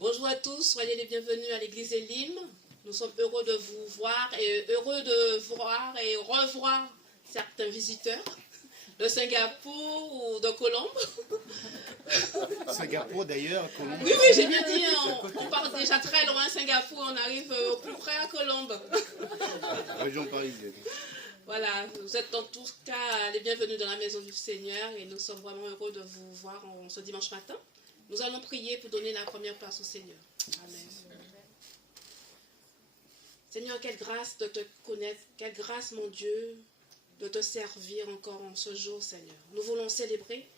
Bonjour à tous, soyez les bienvenus à l'église Elim. Nous sommes heureux de vous voir et heureux de voir et revoir certains visiteurs de Singapour ou de Colombe. Singapour d'ailleurs, Colombe. Oui, j'ai bien dit, on part déjà très loin, Singapour, on arrive au plus près à Colombe. Région parisienne. Voilà, vous êtes en tout cas les bienvenus dans la maison du Seigneur et nous sommes vraiment heureux de vous voir ce dimanche matin. Nous allons prier pour donner la première place au Seigneur. Amen. Seigneur, quelle grâce de te connaître, quelle grâce, mon Dieu, de te servir encore en ce jour, Seigneur. Nous voulons célébrer,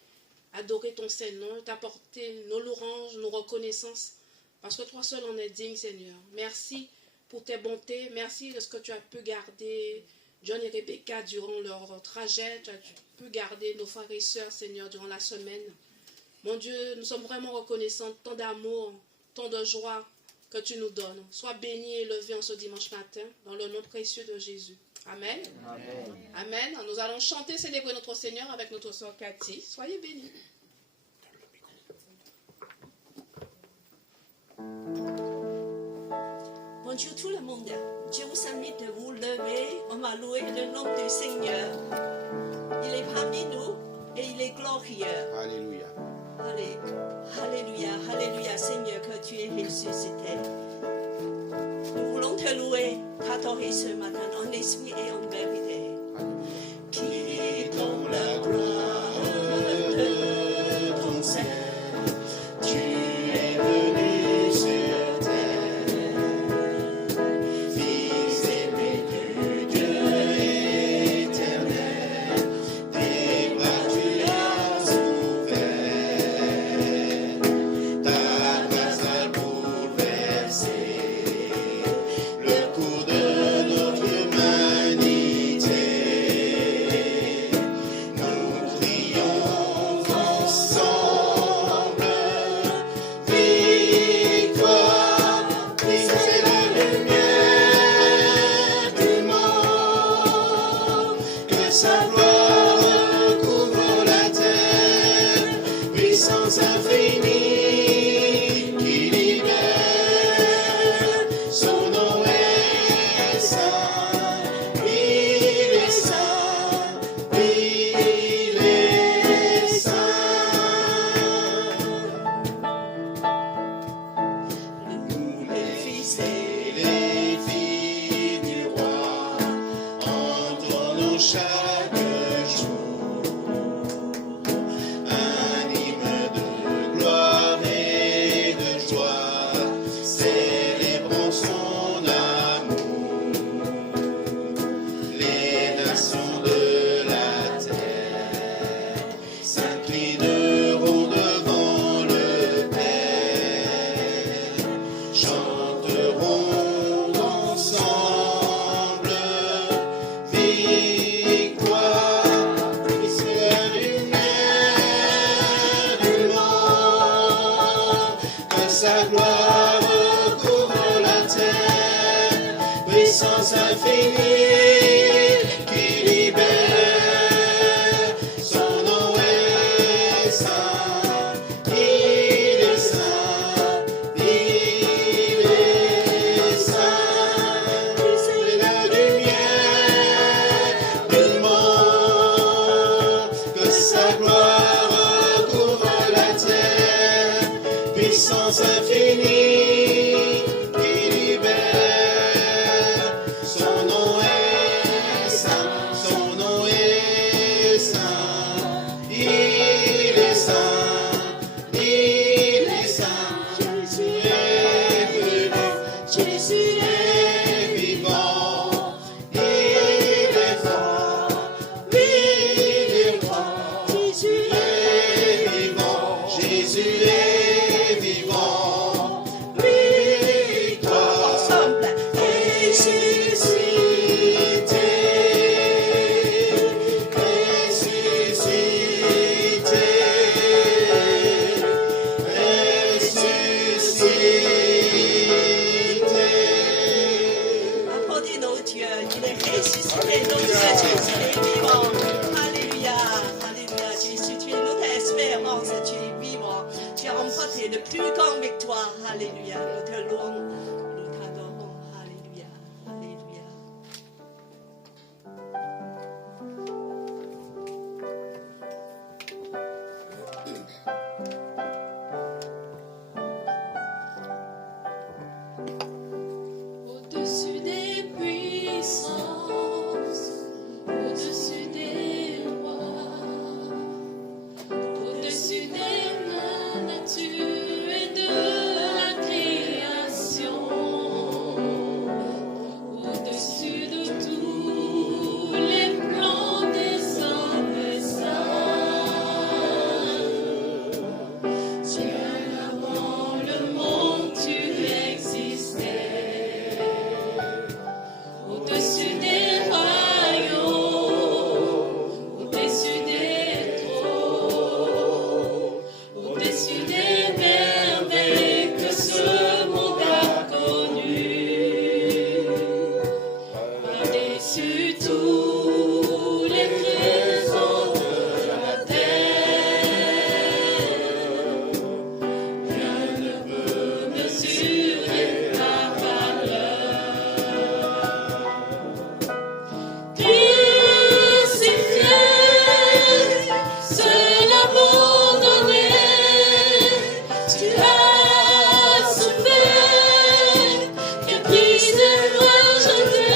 adorer ton Saint-Nom, t'apporter nos louanges, nos reconnaissances, parce que toi seul en es digne, Seigneur. Merci pour tes bontés, merci de ce que tu as pu garder John et Rebecca durant leur trajet, tu as pu garder nos frères et sœurs, Seigneur, durant la semaine. Mon Dieu, nous sommes vraiment reconnaissants, tant d'amour, tant de joie que tu nous donnes. Sois béni et élevé en ce dimanche matin, dans le nom précieux de Jésus. Amen. Amen. Amen. Nous allons chanter, célébrer notre Seigneur avec notre sœur Cathy. Soyez bénis. Bonjour tout le monde. Je vous invite de vous lever. On va louer le nom du Seigneur. Il est parmi nous et il est glorieux. Alléluia. Alléluia, Alléluia, Seigneur, que tu es ressuscité. Nous voulons te louer, t'adorer ce matin en esprit et en vérité. Quittons la gloire de ton Saint. Tu es venu sur terre, Fils aimé du Dieu éternel. Tes bras tu as ouverts, ta grâce a bouleversé le cours de notre humanité. Nous crions ensemble, victoire, Christ est la lumière du monde, que sa gloire couvre la terre, puissance infinie qui libère, son nom est saint, il est saint, il est saint. Nous les fils et les filles du roi, entendons chaque jour un hymne de gloire et de joie, célébrons son amour. Les nations de la terre s'inclineront devant le Père, chanteront ensemble, victoire, Christ est la lumière du monde, que sa gloire recouvre la terre, puissance infinie qui libère, son nom est saint, il est saint, il est saint, c'est la lumière du monde, que sa gloire recouvre la terre, puissance infinie qui libère, son nom est saint, son nom est saint, il est saint, il est saint. Jésus est venu, Jésus est vivant, il est fort, il est fort. Jésus est vivant, Jésus est vivant, il Alléluia. Nous te louons, nous t'adorons. Alléluia. Alléluia. Au-dessus des puissances, au-dessus des rois, au-dessus des natures et de la création, au-dessus de tous les plans des hommes sages, Dieu, avant le monde, tu existais. Au-dessus des royaumes, au-dessus des trônes, au-dessus des merveilles que ce monde a connues, par-dessus tous les trésors de la terre, rien ne peut mesurer ta valeur. Crucifié, seul abandonné, tu as souffert, méprisé, rejeté,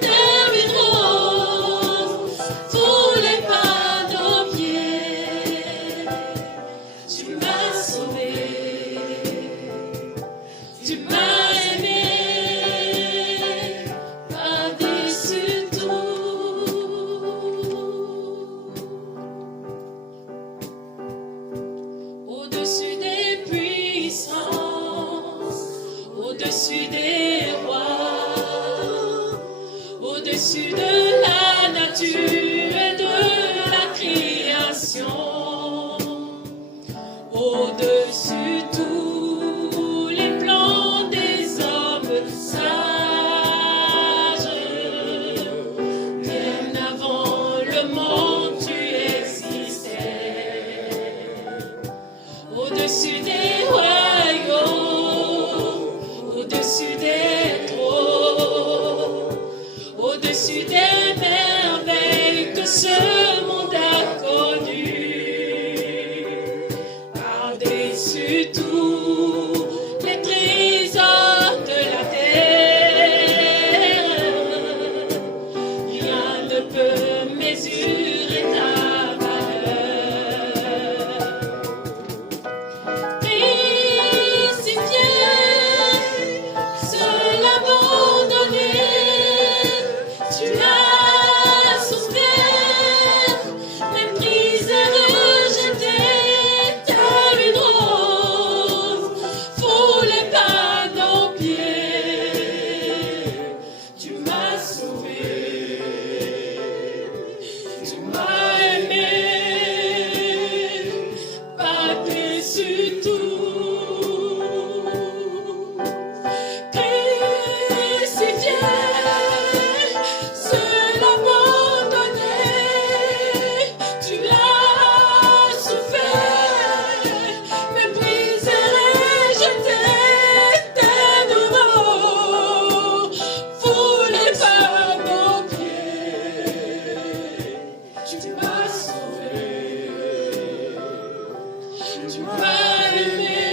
terminé, foulé par nos pieds. Tu m'as sauvé, tu m'as aimé, par-dessus tout. Au-dessus des puissances, au-dessus des rois, au-dessus de la nature et de la création, au-dessus tous les plans des hommes sages, bien avant le monde tu existais. Au-dessus des royaumes, au-dessus des trônes, au-dessus des merveilles que ce monde a connues, par-dessus tous les trésors de la terre, rien ne peut mesurer ta valeur. Crucifié, seul abandonné, tu as souffert, méprisé, rejeté, tel une rose, foulé par nos pieds. Tu m'as sauvé, tu m'as aimé, par-dessus tout. Crucifié, seul abandonné, tu as souffert, méprisé, rejeté, tel une rose, foulé par nos pieds. Tu m'as sauvé, tu m'as aimé,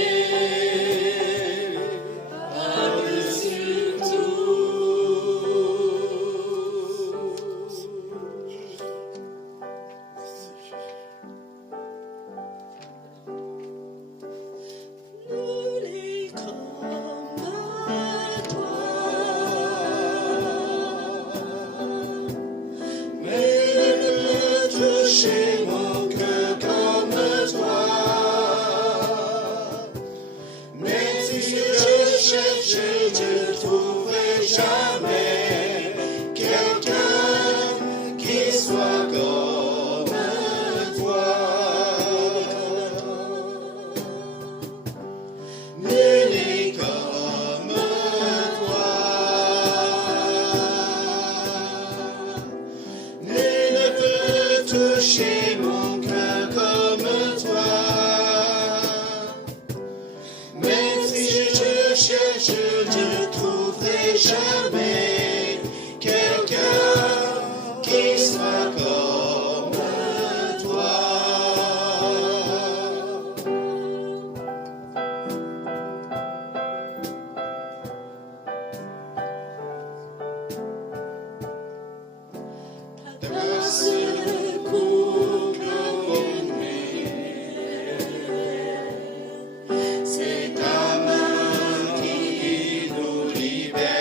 par-dessus tout. Nul est comme toi, Mais ne peut toucher mon cœur comme toi. Même si je cherche, je ne trouverai jamais quelqu'un qui soit comme toi. Nul n'est comme toi. Nul ne peut toucher mon cœur comme toi. Même si je cherche, je ne trouverai jamais quelqu'un qui soit comme toi. Ta grâce couvre mon nez. C'est ta main qui nous libère.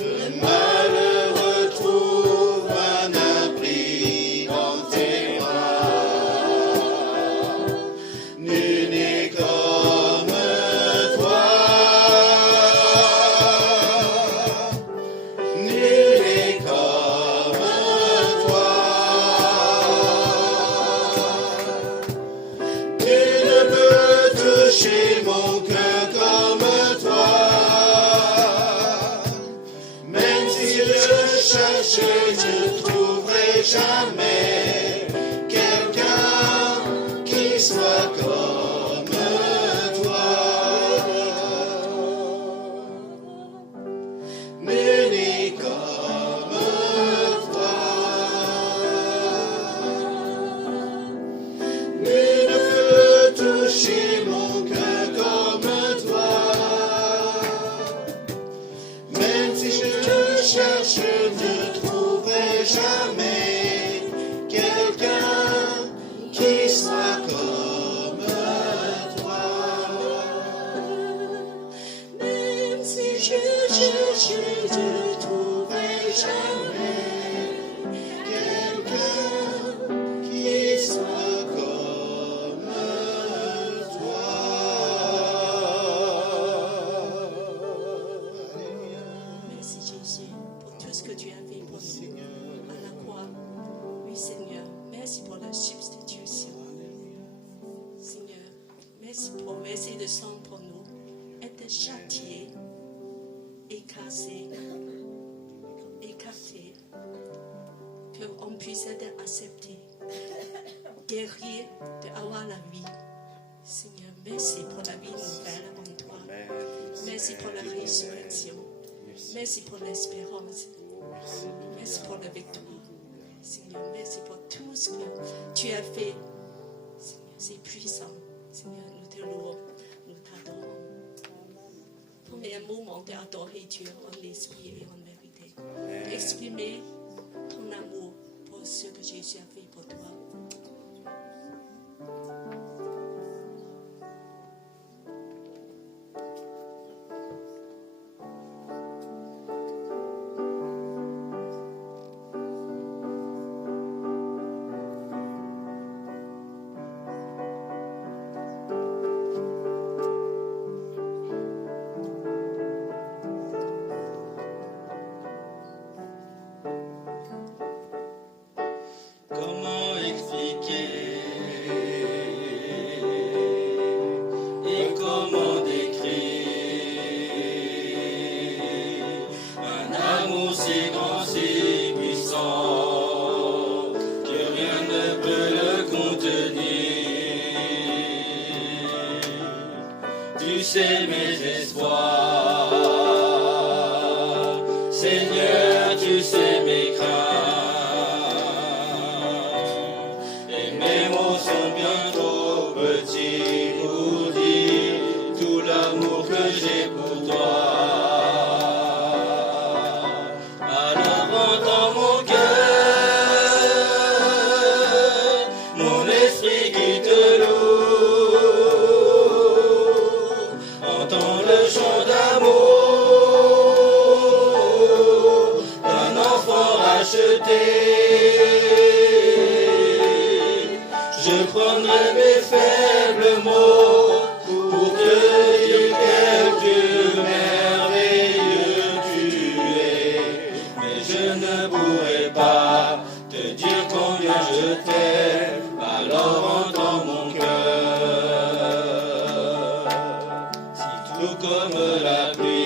Le malheureux trouve un abri dans tes bras. Nul n'est comme toi. Nul n'est comme toi. Tu ne peux toucher mon cœur comme toi. Même si je cherche, je ne trouverai jamais quelqu'un qui soit comme toi. Nul n'est comme toi. Nul ne peut toucher mon cœur comme toi. Même si je cherche, je ne trouverai jamais quelqu'un qui soit comme toi. Même si je cherche, je ne trouverai jamais quelqu'un qui soit comme toi. Merci Jésus pour tout ce que tu as fait pour nous à la croix. Oui Seigneur, merci pour la substitution. Seigneur, merci pour verser le sang pour nous, être châtié, écrasé, écarté, qu'on puisse être accepté, guéri d'avoir la vie. Seigneur, merci pour la vie nouvelle en toi. Merci pour la résurrection. Merci pour l'espérance. Merci pour la victoire. Seigneur, merci pour tout ce que tu as fait. Seigneur, c'est puissant. Seigneur, nous te louons, nous t'adorons. Prenez un moment d'adorer Dieu en esprit et en vérité. Exprimer ton amour pour ce que Jésus a fait pour toi. Comment expliquer et comment décrire un amour si grand, si puissant que rien ne peut le contenir. Tu sais mes espoirs, Seigneur, tu sais mes craintes. Et mes mots sont bien trop petits pour dire tout l'amour que j'ai pour toi. Alors entends mon cœur, mon esprit qui te loue. Entends le chant d'amour d'un enfant racheté. Je prendrai mes faibles mots pour te dire quel Dieu merveilleux tu es. Mais je ne pourrai pas te dire combien je t'aime. Alors entends mon cœur. Si tout comme la pluie,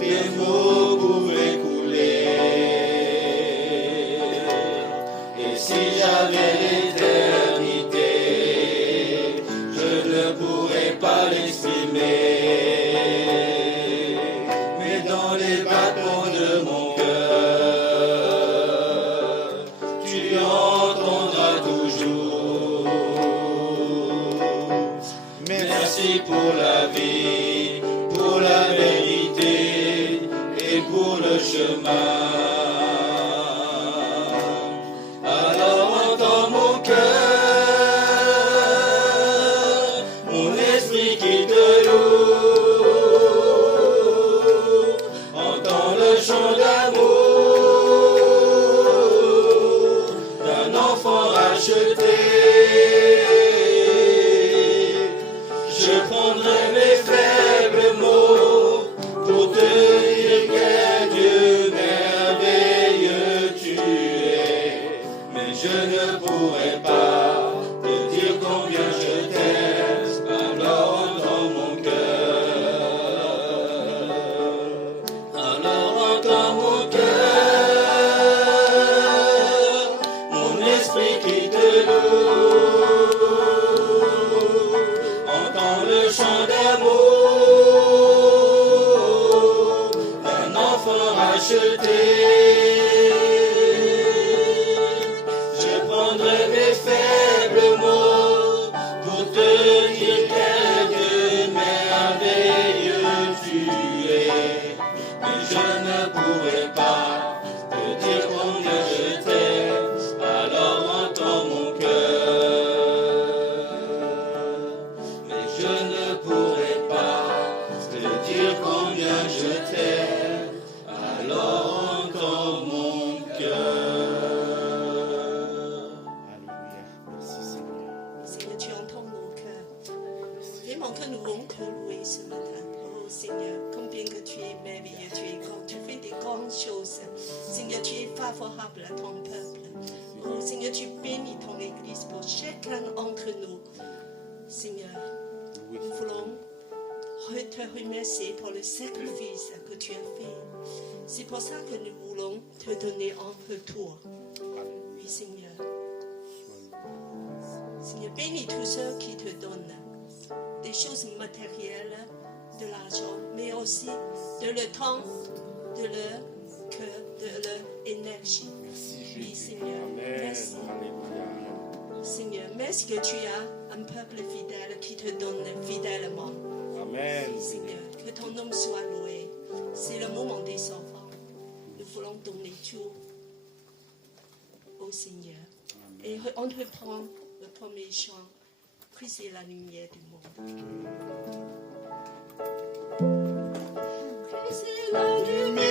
mes mots pouvaient couler. Et si j'avais l'éternité Merci pour la vie, pour la vérité et pour le chemin. Alors entends mon cœur, mon esprit qui te loue. Entends le chant d'amour d'un enfant racheté. Je prendrai mes faibles mots pour te dire quel Dieu merveilleux tu es. Mais je ne pourrai pas te dire combien je t'aime, alors entends mon cœur. Alors entends mon cœur, mon esprit qui te loue. Entends le chant d'amour d'un enfant racheté. Je prendrai mes faibles mots pour te dire quel Dieu merveilleux tu es. Mais je ne pourrai pas te dire combien je t'aime, alors entends mon cœur. Mais je ne pourrai pas te dire combien je t'aime, alors entends mon cœur. Alléluia. Merci Seigneur. Seigneur, tu entends mon cœur. Vraiment que nous voulons te louer ce matin. Oh Seigneur, combien que tu es merveilleux, tu es grand, tu fais des grandes choses. Seigneur, tu es favorable à ton peuple. Oh Seigneur, tu bénis ton Église pour chacun d'entre nous. Seigneur, Oui. nous voulons te remercier pour le sacrifice que tu as fait. C'est pour ça que nous voulons te donner en retour. Oui, Seigneur. Seigneur, bénis tous ceux qui te donnent des choses matérielles, de l'argent, mais aussi de leur temps, de leur cœur, de leur énergie. Merci Oui, Jésus. Seigneur. Merci. Alléluia. Seigneur, merci que tu as un peuple fidèle qui te donne fidèlement. Amen. Oui, Seigneur, que ton nom soit loué. C'est le moment des enfants. Nous voulons donner tout au Seigneur. Et on reprend le premier chant. Christ est la lumière du monde. Christ est la Lumière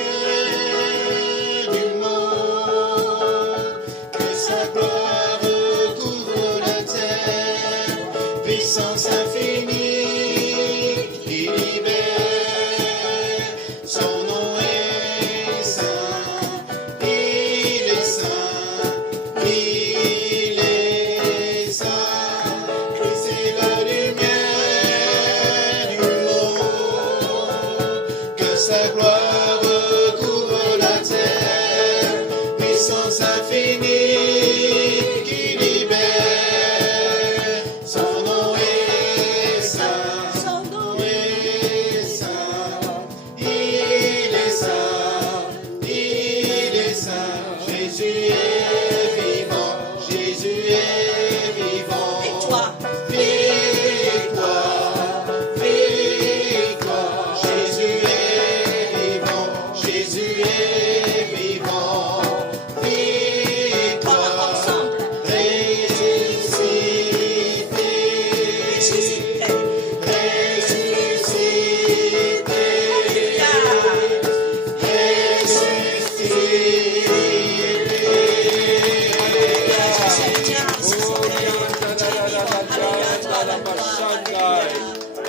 du monde, que sa gloire recouvre la terre, puissance infinie qui libère. Son nom est saint, il est saint, il est saint. Christ est la lumière du monde, que sa gloire recouvre la terre, puissance infinie qui libère. Son nom est saint, Son nom il est saint, il est saint, il est saint. Jésus est vivant, Jésus est vivant. victoire. Victoire, victoire, Jésus est vivant, Jésus est vivant. Victoire, Ensemble. ressuscité, Ressuscité. ressuscité,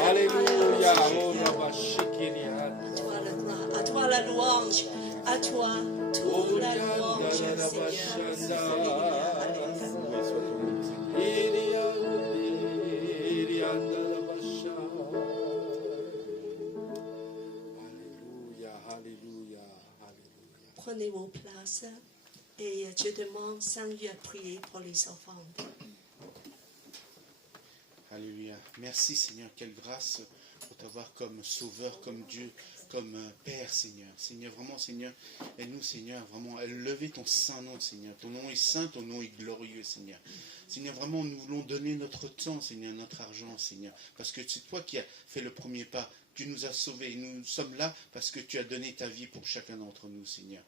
Alléluia. À toi la louange, à toi toute la louange, Seigneur. Alléluia. Prenez vos places et je demande Saint-Dieu à prier pour les enfants. Alléluia. Merci Seigneur, quelle grâce pour t'avoir comme sauveur, comme Dieu, comme Père, Seigneur. Seigneur, vraiment, Seigneur, aide-nous, Seigneur, vraiment, à lever ton saint nom, Seigneur. Ton nom est saint, ton nom est glorieux, Seigneur. Seigneur, vraiment, nous voulons donner notre temps, Seigneur, notre argent, Seigneur, parce que c'est toi qui as fait le premier pas. Tu nous as sauvés. Nous sommes là parce que tu as donné ta vie pour chacun d'entre nous, Seigneur.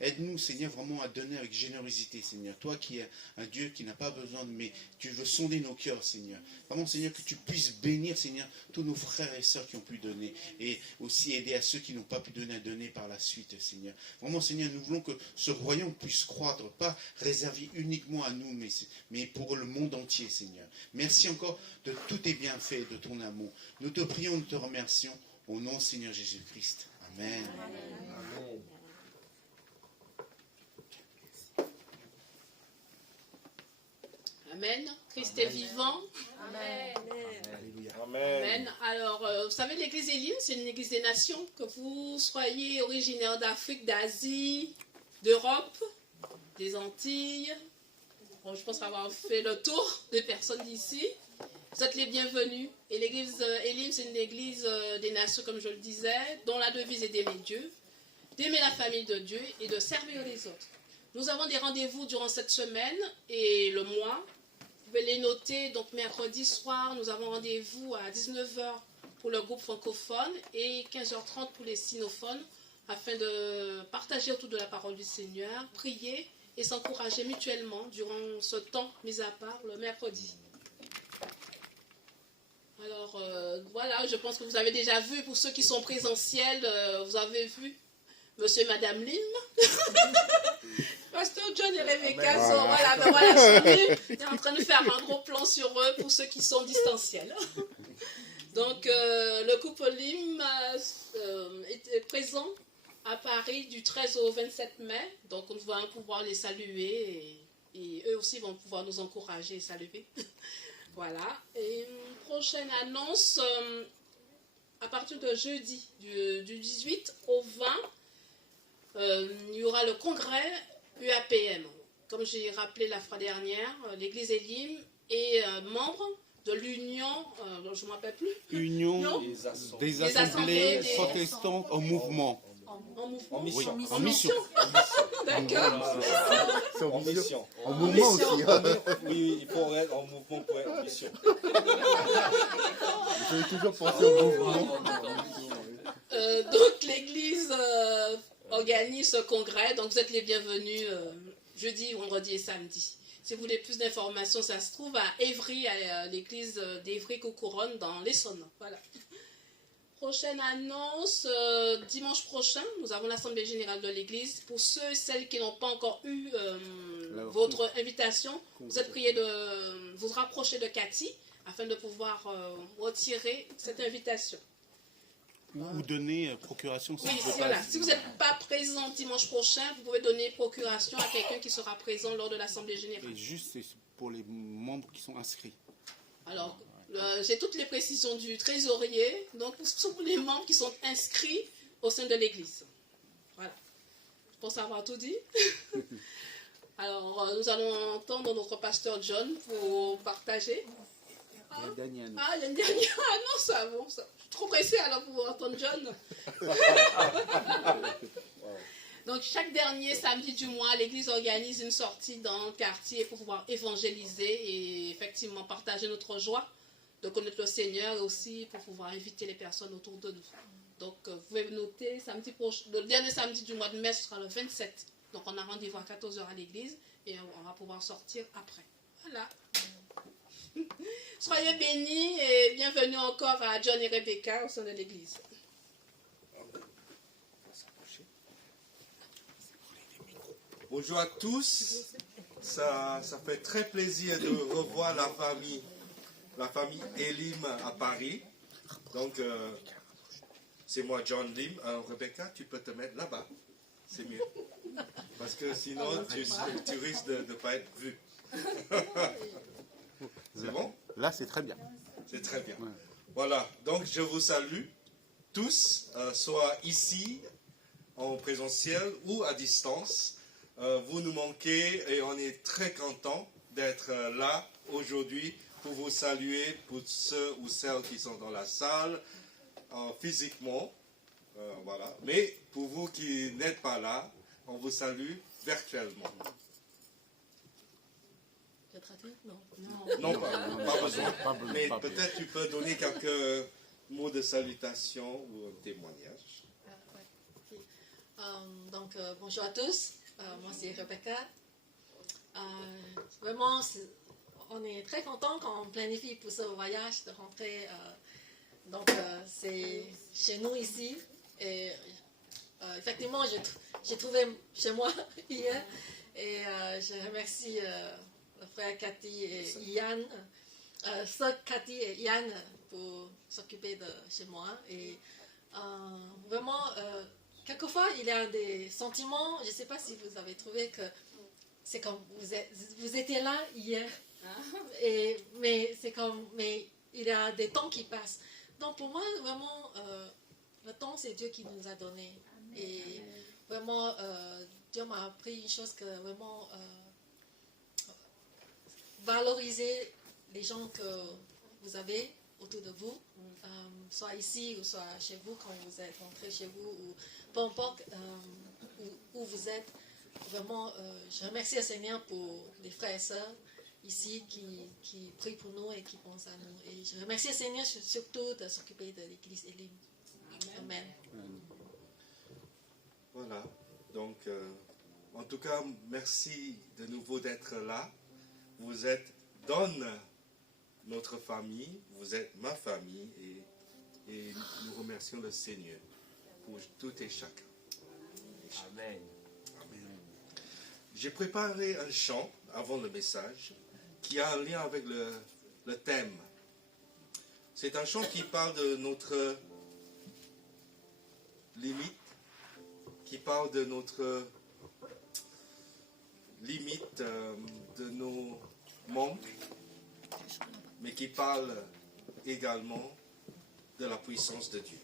Aide-nous, Seigneur, vraiment à donner avec générosité, Seigneur. Toi qui es un Dieu qui n'a pas besoin de... Mais tu veux sonder nos cœurs, Seigneur. Vraiment, Seigneur, que tu puisses bénir, Seigneur, tous nos frères et sœurs qui ont pu donner. Et aussi aider à ceux qui n'ont pas pu donner à donner par la suite, Seigneur. Vraiment, Seigneur, nous voulons que ce royaume puisse croître, pas réservé uniquement à nous, mais pour le monde entier, Seigneur. Merci encore de tous tes bienfaits, de ton amour. Nous te prions, nous te remercions. Au nom du Seigneur Jésus-Christ. Amen. Amen. Amen. Christ est vivant. Amen. Amen. Alors, vous savez, l'église Elim, c'est une église des nations. Que vous soyez originaire d'Afrique, d'Asie, d'Europe, des Antilles. Bon, je pense avoir fait le tour des personnes d'ici. Vous êtes les bienvenus. Et l'église Elim, c'est une église des nations, comme je le disais, dont la devise est d'aimer Dieu, d'aimer la famille de Dieu et de servir les autres. Nous avons des rendez-vous durant cette semaine et le mois. Vous pouvez les noter. Donc, mercredi soir, nous avons rendez-vous à 19h pour le groupe francophone et 15h30 pour les sinophones, afin de partager autour de la parole du Seigneur, prier et s'encourager mutuellement durant ce temps mis à part le mercredi. Alors, voilà, je pense que vous avez déjà vu, pour ceux qui sont présentiels, vous avez vu Monsieur et Madame Lim. Pasteur John et Rebecca sont, sont venus. On est en train de faire un gros plan sur eux pour ceux qui sont distanciels. Donc, le couple Lim est présent à Paris du 13 au 27 mai. Donc, on va pouvoir les saluer et eux aussi vont pouvoir nous encourager et saluer. Voilà. Et une prochaine annonce, à partir de jeudi, du 18 au 20, il y aura le congrès UAPM. Comme j'ai rappelé la fois dernière, l'église Elim est membre de l'Union, je ne me rappelle plus. Union des assemblées protestantes en mouvement. En mission. Oui, en mission. D'accord. En mission. En mouvement aussi. Oui, il faut être en mouvement pour être en mission. Je vais toujours penser au mouvement. Donc l'église organise ce congrès, donc vous êtes les bienvenus jeudi, vendredi et samedi. Si vous voulez plus d'informations, ça se trouve à Évry, à l'église d'Évry-Coucouronne dans l'Essonne. Voilà. Prochaine annonce, dimanche prochain, nous avons l'Assemblée Générale de l'Église. Pour ceux et celles qui n'ont pas encore eu votre invitation, vous êtes priés de vous rapprocher de Cathy afin de pouvoir retirer cette invitation. Ou donner procuration. Oui, voilà. Si vous n'êtes pas présent dimanche prochain, vous pouvez donner procuration à quelqu'un qui sera présent lors de l'Assemblée Générale. Et juste c'est pour les membres qui sont inscrits. Alors, j'ai toutes les précisions du trésorier. Donc, ce sont les membres qui sont inscrits au sein de l'Église. Voilà. Je pense avoir tout dit. Alors, nous allons entendre notre pasteur John pour partager. Ah, il y a une dernière. Ah non, ça bon. Ça. Je suis trop pressée alors pour entendre John. Donc, chaque dernier samedi du mois, l'Église organise une sortie dans le quartier pour pouvoir évangéliser et effectivement partager notre joie de connaître le Seigneur et aussi pour pouvoir inviter les personnes autour de nous. Donc, vous pouvez noter, samedi prochain, le dernier samedi du mois de mai, ce sera le 27. Donc, on a rendez-vous à 14h à l'église et on va pouvoir sortir après. Voilà. Soyez bénis et bienvenue encore à John et Rebecca au sein de l'église. Bonjour à tous. Ça fait très plaisir de revoir la famille Elim à Paris. Donc, c'est moi, John Lim. Rebecca, tu peux te mettre là-bas. C'est mieux. Parce que sinon, tu risques de ne pas être vu. C'est bon? Là, c'est très bien. C'est très bien. Ouais. Voilà. Donc, je vous salue tous, soit ici, en présentiel ou à distance. Vous nous manquez et on est très content d'être là aujourd'hui pour vous saluer, pour ceux ou celles qui sont dans la salle, physiquement, voilà. Mais pour vous qui n'êtes pas là, on vous salue virtuellement. Je traduis? Non. Non, pas besoin. Pas besoin, Mais pas peut-être tu peux donner quelques mots de salutation ou un témoignage. Donc, bonjour à tous. Moi, c'est Rebecca. Vraiment, on est très contents quand on planifie pour ce voyage de rentrer. Donc, c'est chez nous ici. Et effectivement, j'ai trouvé chez moi hier. Et je remercie le frère Cathy et Yann, sœur Cathy et Yann pour s'occuper de chez moi. Et vraiment, quelquefois, il y a des sentiments. Je ne sais pas si vous avez trouvé que c'est comme vous étiez là hier. Mais il y a des temps qui passent. Donc pour moi, vraiment, le temps, c'est Dieu qui nous a donné. Et vraiment, Dieu m'a appris une chose que vraiment valoriser les gens que vous avez autour de vous, soit ici ou soit chez vous quand vous êtes rentré chez vous, ou peu importe où vous êtes. Vraiment, je remercie le Seigneur pour les frères et sœurs ici qui prient pour nous et qui pensent à nous. Et je remercie le Seigneur surtout de s'occuper de l'église Elim. Amen. Voilà. Donc, en tout cas, merci de nouveau d'être là. Vous êtes dans notre famille, vous êtes ma famille et nous remercions le Seigneur pour tout et chacun. Amen. J'ai préparé un chant avant le message qui a un lien avec le thème. C'est un chant qui parle de notre limite, qui parle de notre limite, de nos manques, mais qui parle également de la puissance de Dieu.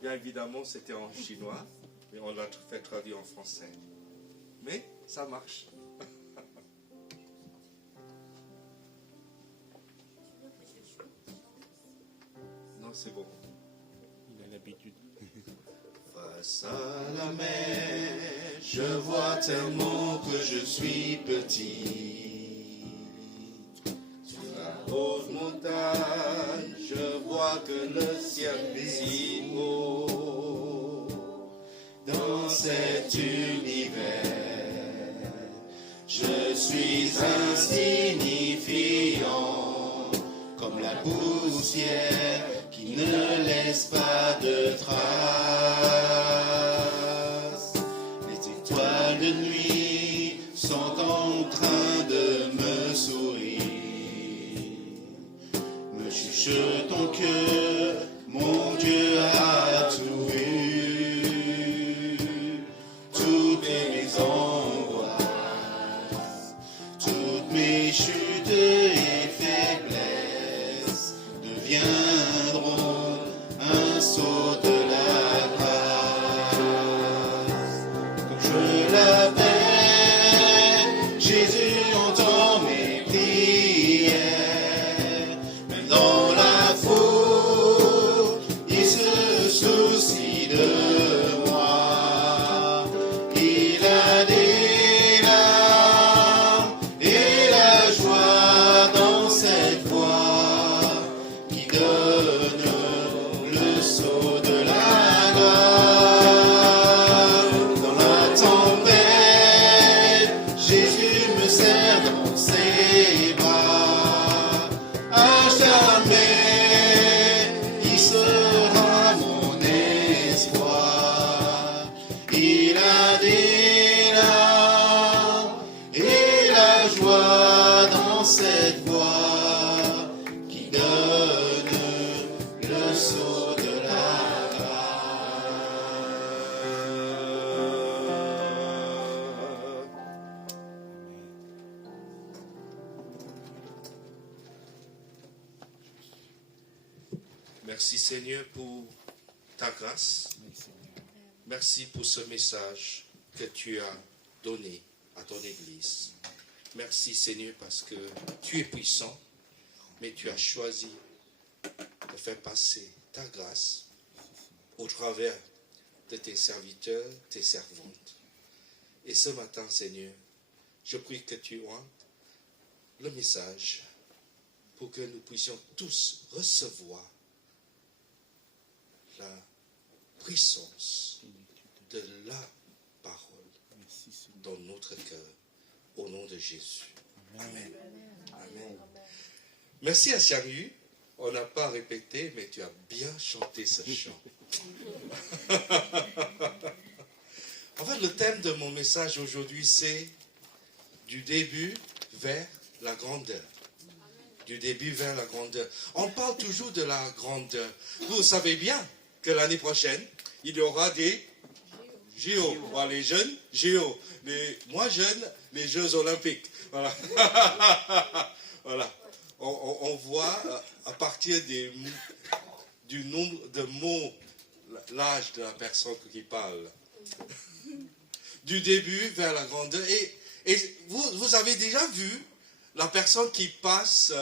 Bien évidemment, c'était en chinois, mais on l'a fait traduire en français. Mais ça marche. Non, c'est bon. Il a l'habitude. Face à la mer, je vois tellement que je suis petit. Sur la haute montagne, je vois que le ciel est si haut. Dans cet univers, je suis insignifiant, comme la poussière qui ne laisse pas de traces. Les étoiles de nuit sont en train de me sourire, me chuchotant que mon Dieu a tout vu, toutes mes angoisses, toutes mes chutes et faiblesses deviendront un sceau de la grâce. Quand je l'appelle, Jésus entend mes prières. Même dans la faute, il se soucie de moi. Il a des larmes et la joie dans cette voix qui donne le sceau de la grâce. Dans la tempête, Jésus me serre dans ses bras. À jamais, il sera mon espoir. Il a des larmes et la joie dans cette voix qui donne le sceau de la grâce. Merci Seigneur pour ta grâce. Merci pour ce message que tu as donné à ton Église. Merci Seigneur parce que tu es puissant, mais tu as choisi de faire passer ta grâce au travers de tes serviteurs, tes servantes. Et ce matin, Seigneur, je prie que tu entres le message pour que nous puissions tous recevoir la puissance de la parole dans notre cœur, au nom de Jésus. Amen. Amen. Merci à Samu. On n'a pas répété, mais tu as bien chanté ce chant. En fait, le thème de mon message aujourd'hui, c'est du début vers la grandeur. Du début vers la grandeur. On parle toujours de la grandeur. Vous savez bien que l'année prochaine, il y aura des JO. Voilà, les jeunes, JO. Les moins jeunes, les Jeux Olympiques. Voilà. Voilà. On voit à partir du nombre de mots, l'âge de la personne qui parle. Du début vers la grandeur. Et vous avez déjà vu la personne qui passe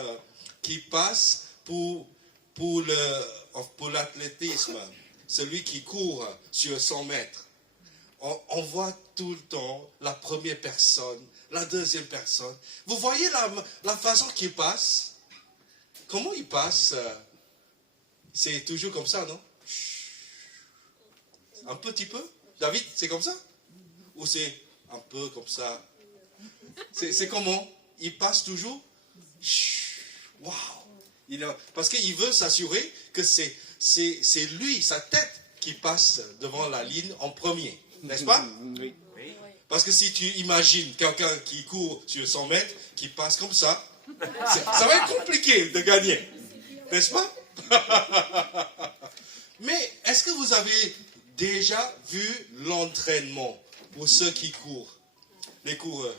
pour l'athlétisme, celui qui court sur 100 mètres. On voit tout le temps la première personne, la deuxième personne. Vous voyez la façon qu'il passe? Comment il passe? C'est toujours comme ça, non? Un petit peu? David, c'est comme ça? Ou c'est un peu comme ça? C'est comment? Il passe toujours? Waouh! Parce qu'il veut s'assurer que c'est lui, sa tête, qui passe devant la ligne en premier. N'est-ce pas? Oui. Parce que si tu imagines quelqu'un qui court sur 100 mètres, qui passe comme ça, ça va être compliqué de gagner. N'est-ce pas? Mais est-ce que vous avez déjà vu l'entraînement pour ceux qui courent, les coureurs?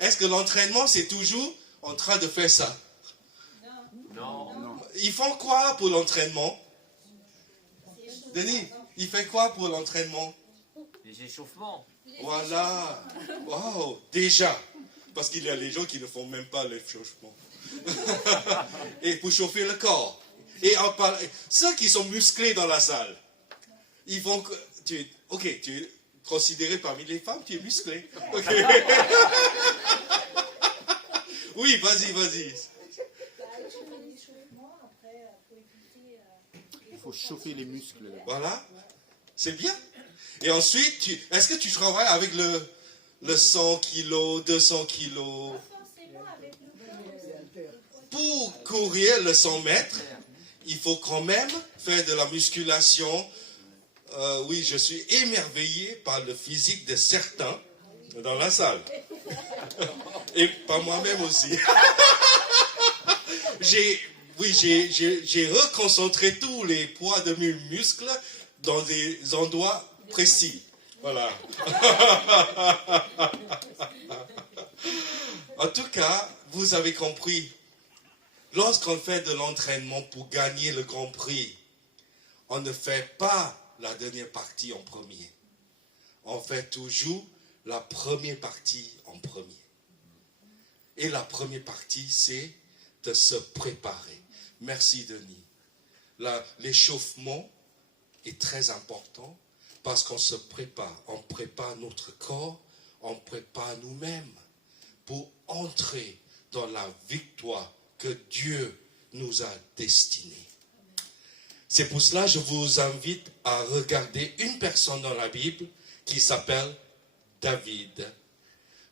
Est-ce que l'entraînement, c'est toujours en train de faire ça? Non. Ils font quoi pour l'entraînement? Denis, il fait quoi pour l'entraînement? Les échauffements. Voilà. Waouh, déjà. Parce qu'il y a les gens qui ne font même pas l'échauffement. Et pour chauffer le corps. Et ceux qui sont musclés dans la salle, ils vont... tu es considéré parmi les femmes, tu es musclé. Okay. Oui, vas-y. Il faut chauffer les muscles. Voilà. C'est bien. Et ensuite, est-ce que tu travailles avec le 100 kilos, 200 kilos? Pour courir le 100 mètres, il faut quand même faire de la musculation. Oui, je suis émerveillé par le physique de certains dans la salle. Et par moi-même aussi. J'ai reconcentré tous les poids de mes muscles dans des endroits précis. Voilà. En tout cas, vous avez compris. Lorsqu'on fait de l'entraînement pour gagner le Grand Prix, on ne fait pas la dernière partie en premier. On fait toujours la première partie en premier. Et la première partie, c'est de se préparer. Merci, Denis. L'échauffement est très important parce qu'on se prépare. On prépare notre corps, on prépare nous-mêmes pour entrer dans la victoire que Dieu nous a destinée. C'est pour cela que je vous invite à regarder une personne dans la Bible qui s'appelle David.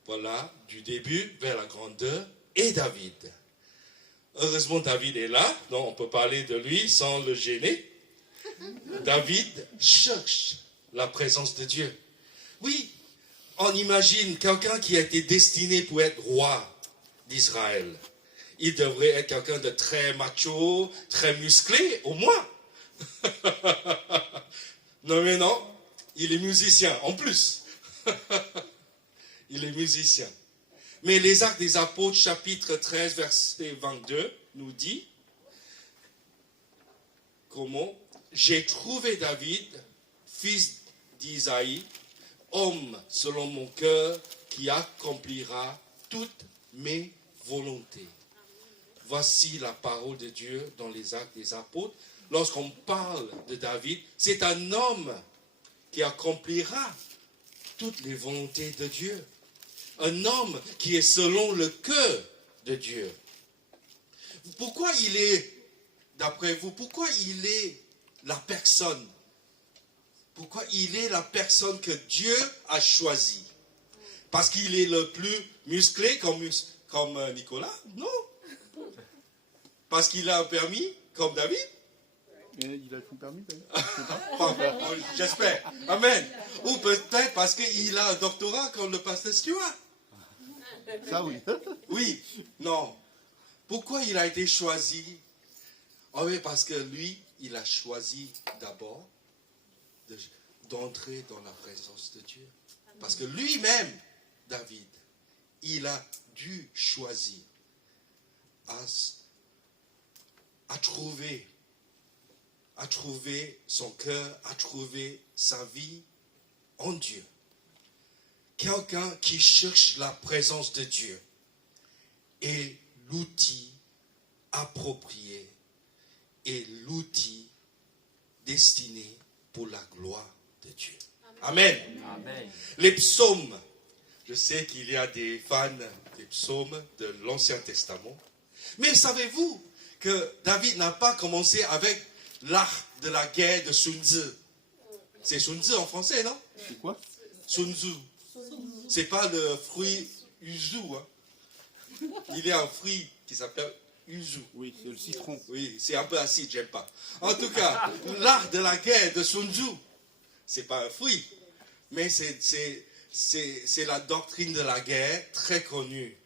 Voilà, du début vers la grandeur et David. Heureusement, David est là, donc on peut parler de lui sans le gêner. David cherche la présence de Dieu. Oui, on imagine quelqu'un qui a été destiné pour être roi d'Israël. Il devrait être quelqu'un de très macho, très musclé, au moins. Non, mais non, il est musicien, en plus. Il est musicien. Mais les Actes des Apôtres, chapitre 13, verset 22, nous dit comment j'ai trouvé David, fils d'Isaïe, homme selon mon cœur, qui accomplira toutes mes volontés. voici la parole de Dieu dans les Actes des Apôtres. Lorsqu'on parle de David, c'est un homme qui accomplira toutes les volontés de Dieu. Un homme qui est selon le cœur de Dieu. Pourquoi il est, d'après vous, pourquoi il est la personne? Pourquoi il est la personne que Dieu a choisie? Parce qu'il est le plus musclé comme Nicolas? Non. Parce qu'il a un permis comme David? Il a son permis, J'espère. Amen. Ou peut-être parce qu'il a un doctorat comme le pasteur Stuart. Ça, oui. Oui. Non. Pourquoi il a été choisi? Oh oui, parce que lui, il a choisi d'abord d'entrer dans la présence de Dieu. Parce que lui-même, David, il a dû choisir à trouver son cœur, à trouver sa vie en Dieu. Quelqu'un qui cherche la présence de Dieu est l'outil approprié et l'outil destiné pour la gloire de Dieu. Amen. Amen. Les psaumes, je sais qu'il y a des fans des psaumes de l'Ancien Testament, mais savez-vous que David n'a pas commencé avec l'art de la guerre de Sun Tzu? C'est Sun Tzu en français, non? C'est quoi? Sun Tzu. C'est pas le fruit yuzu. Hein. Il y a un fruit qui s'appelle yuzu. Oui, c'est le citron. Oui, c'est un peu acide, j'aime pas. En tout cas, l'art de la guerre de Sun Tzu, c'est pas un fruit, mais c'est la doctrine de la guerre très connue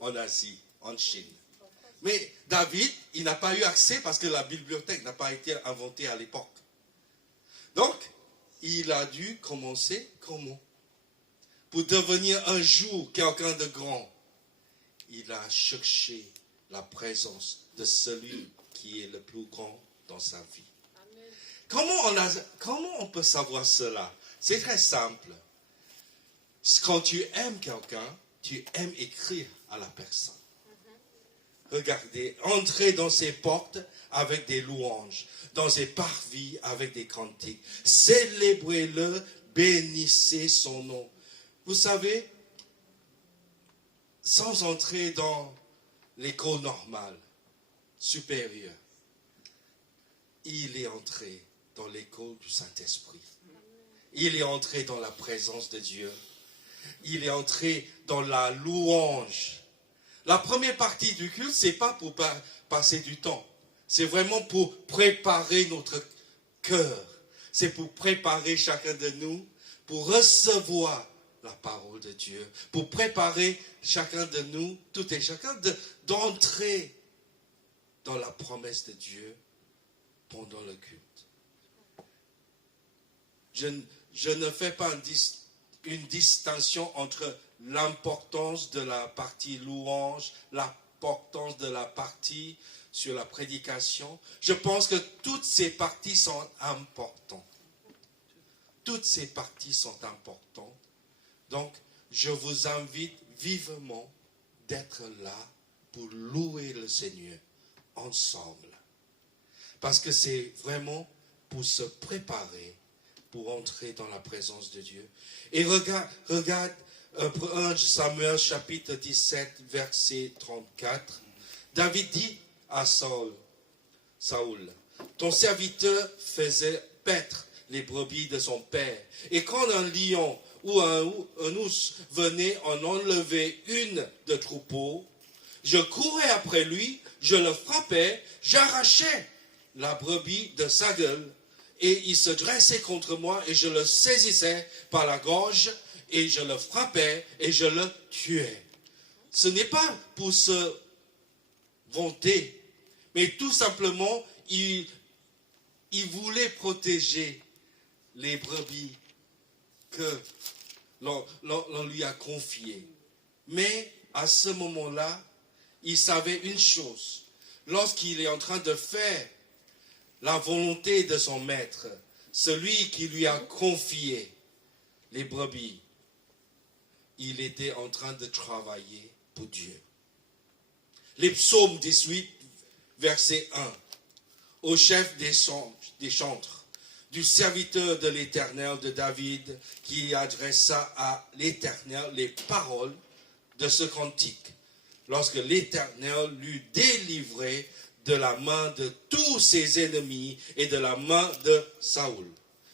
en Asie, en Chine. Mais David, il n'a pas eu accès parce que la bibliothèque n'a pas été inventée à l'époque. Donc, il a dû commencer comment? Pour devenir un jour quelqu'un de grand, il a cherché la présence de celui qui est le plus grand dans sa vie. Comment on peut savoir cela? C'est très simple. Quand tu aimes quelqu'un, tu aimes écrire à la personne. Regardez, entrez dans ses portes avec des louanges, dans ses parvis avec des cantiques. Célébrez-le, bénissez son nom. Vous savez, sans entrer dans l'école normale, supérieure, il est entré dans l'école du Saint-Esprit. Il est entré dans la présence de Dieu. Il est entré dans la louange. La première partie du culte, ce n'est pas pour passer du temps. C'est vraiment pour préparer notre cœur. C'est pour préparer chacun de nous, pour recevoir la parole de Dieu. Pour préparer chacun de nous, tout et chacun, d'entrer dans la promesse de Dieu pendant le culte. Je ne fais pas une distinction entre l'importance de la partie louange, l'importance de la partie sur la prédication. Je pense que toutes ces parties sont importantes. Toutes ces parties sont importantes. Donc, je vous invite vivement d'être là pour louer le Seigneur ensemble. Parce que c'est vraiment pour se préparer, pour entrer dans la présence de Dieu. Et regarde 1 Samuel chapitre 17, verset 34. David dit à Saül, ton serviteur faisait paître les brebis de son père. Et quand un lion ou un ours venait en enlever une de troupeau, je courais après lui, je le frappais, j'arrachais la brebis de sa gueule, et il se dressait contre moi, et je le saisissais par la gorge, et je le frappais, et je le tuais. Ce n'est pas pour se vanter, mais tout simplement, il voulait protéger les brebis que l'on lui a confiées. Mais à ce moment-là, il savait une chose. Lorsqu'il est en train de faire la volonté de son maître, celui qui lui a confié les brebis, il était en train de travailler pour Dieu. Les psaumes 18, verset 1. Au chef des chantres, du serviteur de l'Éternel de David, qui adressa à l'Éternel les paroles de ce cantique, lorsque l'Éternel l'eut délivré de la main de tous ses ennemis et de la main de Saoul.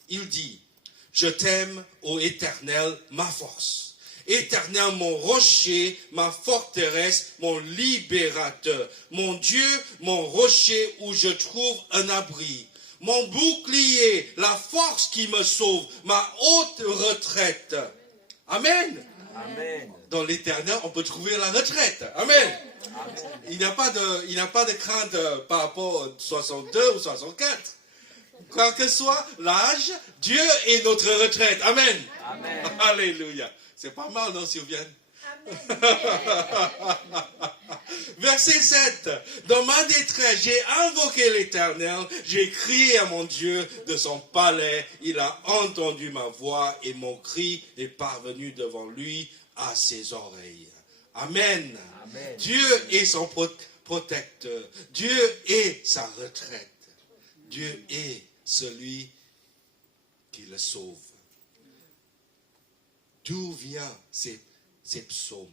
Il dit, je t'aime, ô Éternel, ma force. Éternel, mon rocher, ma forteresse, mon libérateur, mon Dieu, mon rocher où je trouve un abri, mon bouclier, la force qui me sauve, ma haute retraite. Amen. Amen. Dans l'Éternel, on peut trouver la retraite. Amen. Amen. Il n'y a pas de crainte par rapport à 62 ou 64. Quoi que soit l'âge, Dieu est notre retraite. Amen. Amen. Alléluia. C'est pas mal, non, Sylviane? Verset 7. Dans ma détresse, j'ai invoqué l'Éternel, j'ai crié à mon Dieu de son palais. Il a entendu ma voix et mon cri est parvenu devant lui à ses oreilles. Amen. Amen. Dieu est son protecteur. Dieu est sa retraite. Dieu est celui qui le sauve. D'où viennent ces psaumes?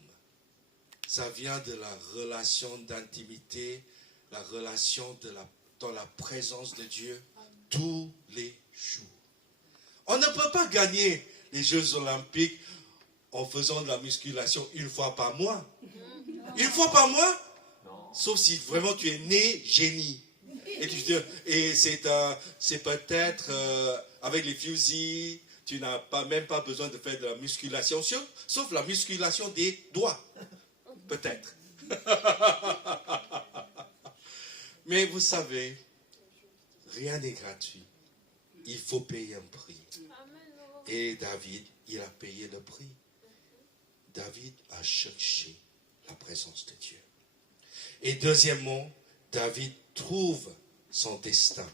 Ça vient de la relation d'intimité, la relation dans la présence de Dieu tous les jours. On ne peut pas gagner les Jeux Olympiques en faisant de la musculation une fois par mois. Une fois par mois? Non. Sauf si vraiment tu es né génie. Et c'est peut-être avec les fusils, tu n'as même pas besoin de faire de la musculation, sauf la musculation des doigts. Peut-être. Mais vous savez, rien n'est gratuit. Il faut payer un prix. Et David, il a payé le prix. David a cherché la présence de Dieu. Et deuxièmement, David trouve son destin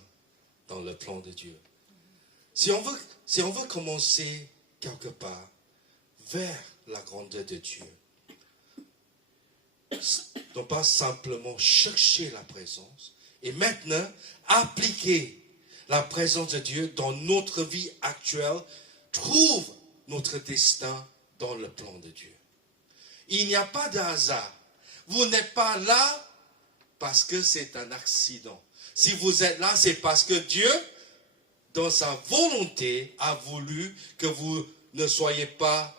dans le plan de Dieu. Si on veut commencer quelque part vers la grandeur de Dieu, non pas simplement chercher la présence, et maintenant appliquer la présence de Dieu dans notre vie actuelle, trouve notre destin dans le plan de Dieu. Il n'y a pas de hasard. Vous n'êtes pas là parce que c'est un accident. Si vous êtes là, c'est parce que Dieu, dans sa volonté, a voulu que vous ne soyez pas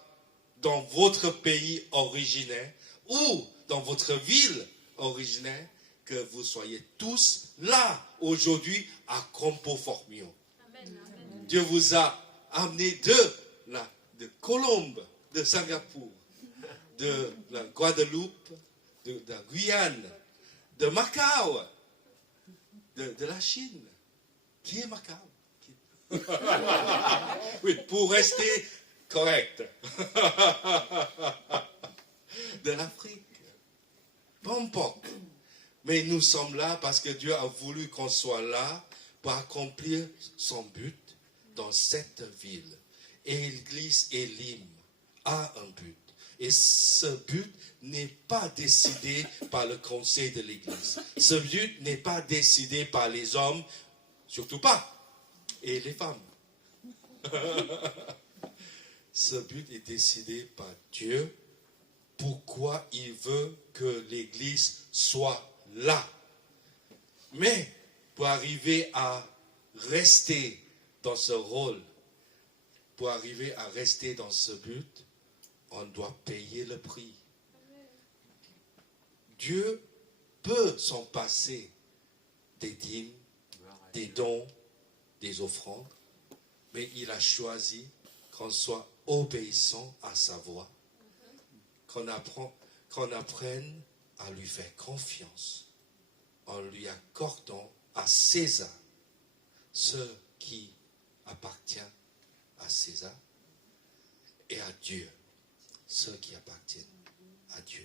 dans votre pays originaire ou dans votre ville originaire, que vous soyez tous là aujourd'hui à Campo Formio. Dieu vous a amené de Colombe, de Singapour, de la Guadeloupe, de la Guyane, de Macao, de la Chine. Qui est Macao? Oui, pour rester correct. De l'Afrique. Peu importe. Mais nous sommes là parce que Dieu a voulu qu'on soit là pour accomplir son but dans cette ville. Et l'église Elim a un but. Et ce but n'est pas décidé par le conseil de l'église. Ce but n'est pas décidé par les hommes, surtout pas, et les femmes. Ce but est décidé par Dieu. Pourquoi il veut que l'église soit là. Mais pour arriver à rester dans ce rôle, pour arriver à rester dans ce but, on doit payer le prix. Dieu peut s'en passer des dîmes, des dons, des offrandes, mais il a choisi qu'on soit obéissant à sa voix, qu'on apprenne à lui faire confiance en lui accordant à César ce qui appartient à César et à Dieu ce qui appartient à Dieu.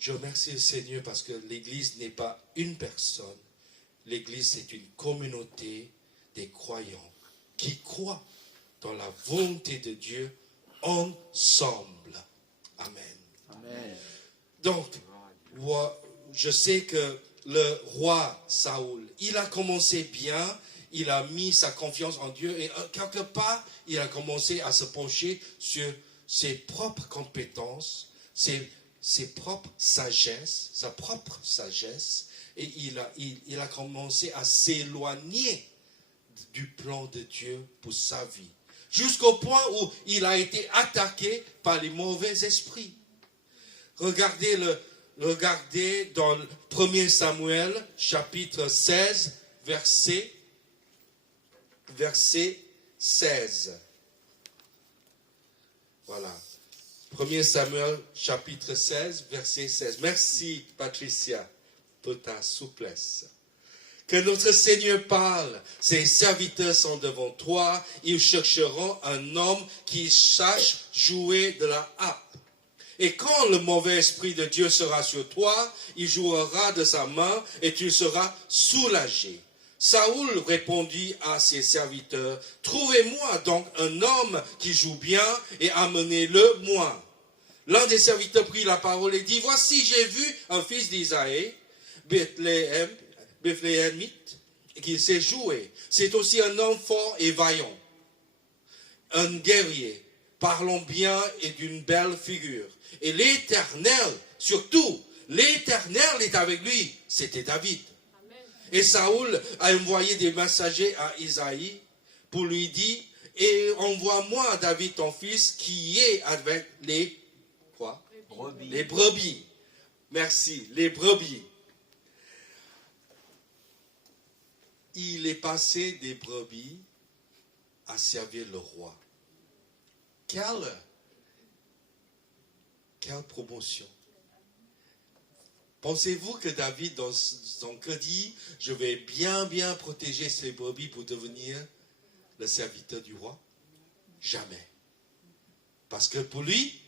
Je remercie le Seigneur parce que l'Église n'est pas une personne. L'Église, c'est une communauté des croyants qui croient dans la volonté de Dieu ensemble. Amen. Amen. Donc, je sais que le roi Saoul, il a commencé bien, il a mis sa confiance en Dieu et quelque part, il a commencé à se pencher sur ses propres compétences, ses propres sagesses, sa propre sagesse, et il a commencé à s'éloigner du plan de Dieu pour sa vie. Jusqu'au point où il a été attaqué par les mauvais esprits. Regardez dans 1 Samuel, chapitre 16, verset 16. Voilà. 1 Samuel, chapitre 16, verset 16. Merci, Patricia, pour ta souplesse. Que notre Seigneur parle. Ses serviteurs sont devant toi. Ils chercheront un homme qui sache jouer de la harpe. Et quand le mauvais esprit de Dieu sera sur toi, il jouera de sa main et tu seras soulagé. Saoul répondit à ses serviteurs, trouvez-moi donc un homme qui joue bien et amenez-le moi. L'un des serviteurs prit la parole et dit, voici, j'ai vu un fils d'Isaïe, Bethléemite, qui sait jouer. C'est aussi un homme fort et vaillant, un guerrier, parlant bien et d'une belle figure. Et l'Éternel, surtout, l'Éternel est avec lui. C'était David. Amen. Et Saoul a envoyé des messagers à Isaïe pour lui dire, et envoie-moi David ton fils qui est avec les quoi? Brebis. Les brebis. Merci, les brebis. Il est passé des brebis à servir le roi. Quelle promotion. Pensez-vous que David, dans son cœur, dit, je vais bien protéger ces brebis pour devenir le serviteur du roi? Jamais. Parce que pour lui,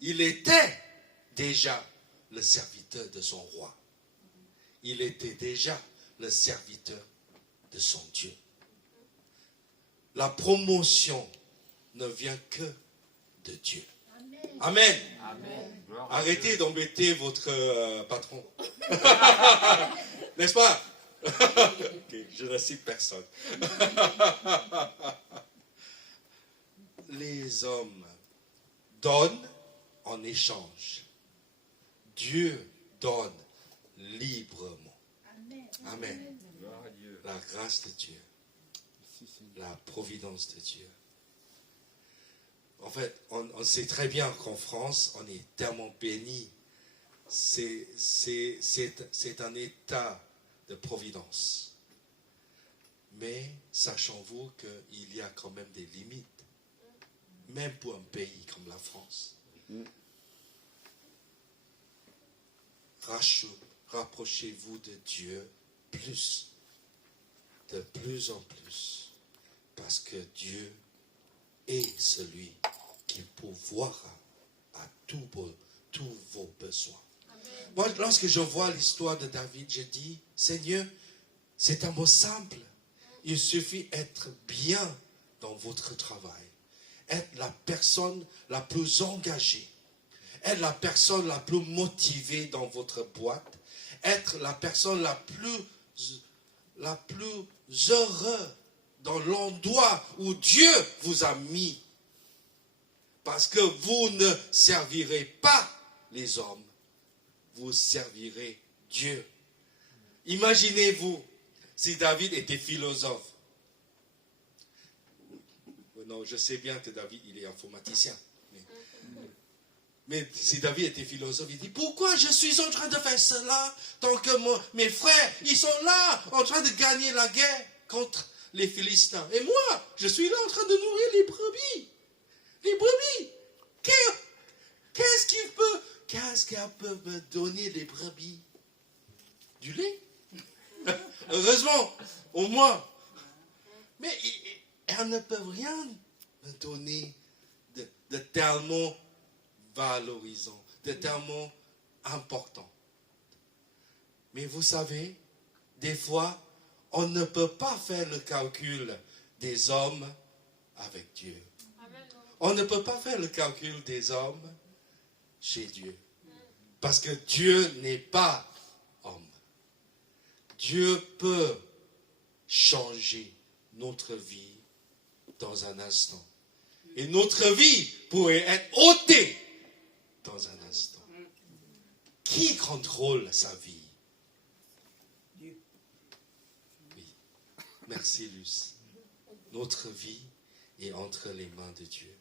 il était déjà le serviteur de son roi. Il était déjà le serviteur de son Dieu. La promotion ne vient que de Dieu. Amen. Amen. Arrêtez d'embêter votre patron. N'est-ce pas? Okay, je ne cite personne. Les hommes donnent en échange. Dieu donne librement. Amen. La grâce de Dieu. La providence de Dieu. En fait, on sait très bien qu'en France, on est tellement béni. C'est un état de providence. Mais sachons-vous qu'il y a quand même des limites, même pour un pays comme la France. Rapprochez-vous de Dieu de plus en plus, parce que Dieu est celui qui pourvoira à tous vos besoins. Amen. Moi, lorsque je vois l'histoire de David, je dis, Seigneur, c'est un mot simple. Il suffit d'être bien dans votre travail, être la personne la plus engagée, être la personne la plus motivée dans votre boîte, être la personne la plus heureuse dans l'endroit où Dieu vous a mis. Parce que vous ne servirez pas les hommes, vous servirez Dieu. Imaginez-vous si David était philosophe. Non, je sais bien que David, il est informaticien. Mais si David était philosophe, il dit, pourquoi je suis en train de faire cela tant que mes frères, ils sont là, en train de gagner la guerre contre les Philistins. Et moi, je suis là en train de nourrir les brebis. Les brebis. Qu'est-ce qu'elles peuvent me donner, les brebis? Du lait. Heureusement, au moins. Mais elles ne peuvent rien me donner de tellement valorisant, de tellement important. Mais vous savez, des fois, on ne peut pas faire le calcul des hommes avec Dieu. On ne peut pas faire le calcul des hommes chez Dieu. Parce que Dieu n'est pas homme. Dieu peut changer notre vie dans un instant. Et notre vie pourrait être ôtée dans un instant. Qui contrôle sa vie? Oui. Merci, Luce. Notre vie est entre les mains de Dieu.